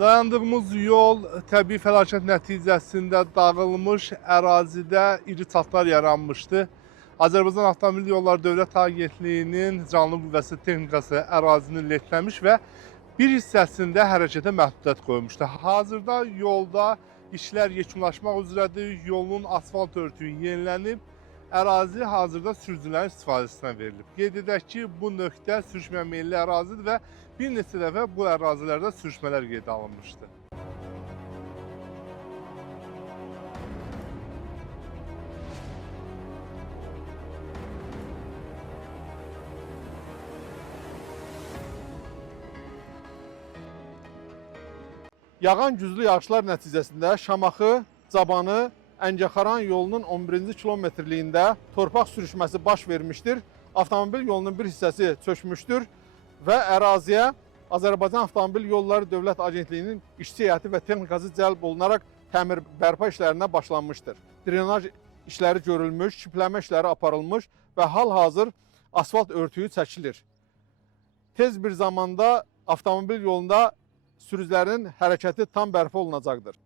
Dayandığımız yol təbii fəlakət nəticəsində dağılmış ərazidə iri çatlar yaranmışdı. Azərbaycan Avtomobil Yolları Dövlət Agentliyinin canlı qüvvəsi texnikası ərazini lentləmiş və bir hissəsində hərəkətə məhdudiyyət qoymuşdu. Hazırda yolda işlər yekunlaşmaq üzrədir, yolun asfalt örtüyü yenilənib, ərazi hazırda sürücülərin istifadəsinə verilib. Qeyd edək ki, bu nöqtə sürüşmə meyilli ərazidir və bir neçə dəfə bu ərazilərdə sürüşmələr qeydə alınmışdı. Yağan güclü yağışlar nəticəsində Şamaxı, Cabanı, Əngəxaran yolunun 11-ci kilometrliyində torpaq sürüşməsi baş vermişdir. Avtomobil yolunun bir hissəsi çökmüşdür və əraziyə Azərbaycan Avtomobil Yolları Dövlət Agentliyinin işçi heyəti və texnikası cəlb olunaraq təmir bərpa işlərinə başlanmışdır. Drenaj işləri görülmüş, çipləmə işləri aparılmış və hal-hazır asfalt örtüyü çəkilir. Tez bir zamanda avtomobil yolunda sürücülərin hərəkəti tam bərpa olunacaqdır.